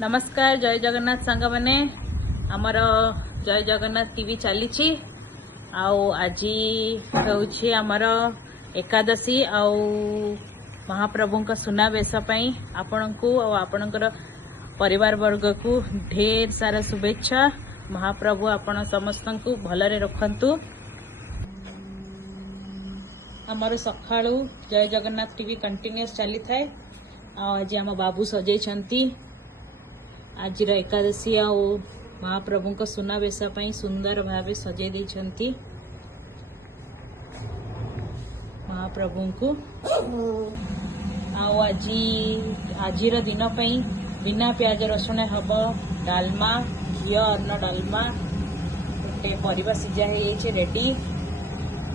नमस्कार जय जगन्नाथ सांग मैंने आमर जय जगन्नाथ टीवी चली आज हूँ आमर एकादशी आउ महाप्रभु का सुनावेश आपण को आपणकर परिवार वर्ग को ढेर सारा शुभेच्छा। महाप्रभु आपण समस्त को भलरे रखंतु। आमर सकाळू जय जगन्नाथ टीवी कंटिन्यूअस चली थाए। आज आम बाबू सजई आज एकादशी आ महाप्रभु को सुनावेश सुंदर भाव सजे देछंती महाप्रभु को। आज दिन बिना प्याज रसुण हम डालमा घी अन्न डालमा गोटे परिवा सिझा हो रेडी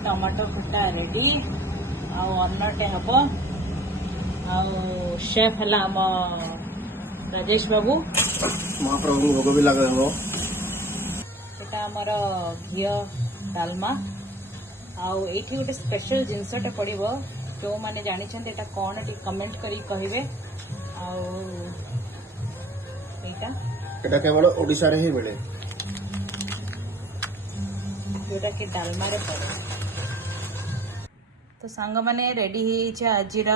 टमाटो खटा रेडी अन्नटे हम शेफ है आम राजेश बाबू महाप्रभु भोग भी लगे एटा हमर घी डालमा आउ एठी गोटे स्पेशल जिनसटे पड़िबो जो माने जानि छन एटा कोन टी कमेंट करी कहिबे। आउ एटा केवल ओडिसा रे ही मिले जोटा कि डालमा रे पड़े। तो सांग माने रेडी ही छे आजिर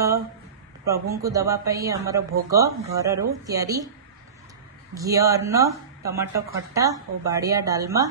प्रभु को दबा पाई हमर भोग घर रू तैयारी घी अन्न टमाटो खट्टा और बाड़िया डालमा